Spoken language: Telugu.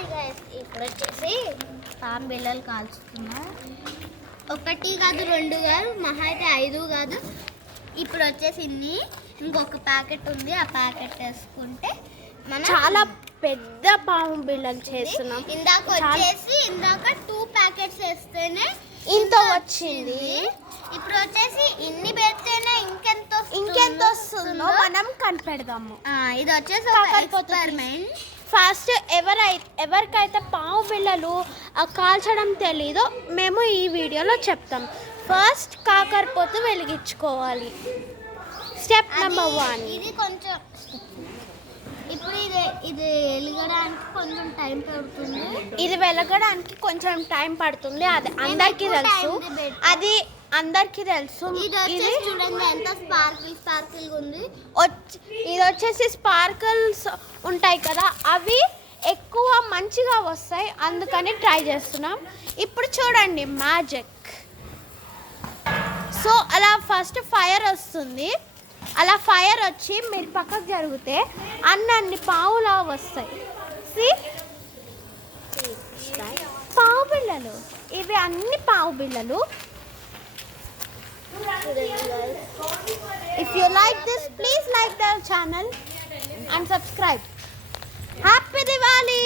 హాయ్ గైస్, ఇప్పుడు వచ్చేసి పాము బిళ్ళలు కాల్చుతున్నా. ఒకటి కాదు, రెండు కాదు, మహా అయితే 5 కాదు. ఇప్పుడు వచ్చేసి ఇంకొక ప్యాకెట్ ఉంది. ఆ ప్యాకెట్ వేసుకుంటే మనం చాలా పెద్ద పాము బిళ్ళలు చేస్తున్నాం. ఇందాక 2 ప్యాకెట్స్ వేస్తేనే ఇంత వచ్చింది. ఇప్పుడు వచ్చేసి ఇన్ని పెడితేనే ఇంకెంత వస్తుందో మనం కనిపెడదాము. ఇది వచ్చేసి ఎక్స్పెరిమెంట్. ఫస్ట్ ఎవరికైతే పాము బిళ్ళలు కాల్చడం తెలీదో మేము ఈ వీడియోలో చెప్తాం. ఫస్ట్ కాకరపోతు వెలిగించుకోవాలి. Step number 1. ఇది కొంచెం ఇప్పుడు ఇది వెలగడానికి కొంచెం టైం పడుతుంది. ఇది వెలగడానికి కొంచెం టైం పడుతుంది. అది అందరికీ తెలుసు. ఇది చూడండి ఎంత స్పార్కిల్ ఉంది. ఇది వచ్చేసి స్పార్కిల్స్ ఉంటాయి కదా, అవి ఎక్కువ మంచిగా వస్తాయి, అందుకని ట్రై చేస్తున్నాం. ఇప్పుడు చూడండి మ్యాజిక్. సో అలా ఫస్ట్ ఫైర్ వస్తుంది. అలా ఫైర్ వచ్చి మీరు పక్కకు జరిగితే అన్ని పావులా వస్తాయి. పావు బిళ్ళలు, ఇవి అన్ని పావు బిళ్ళలు. If you like this, please like the channel and subscribe. Happy Diwali!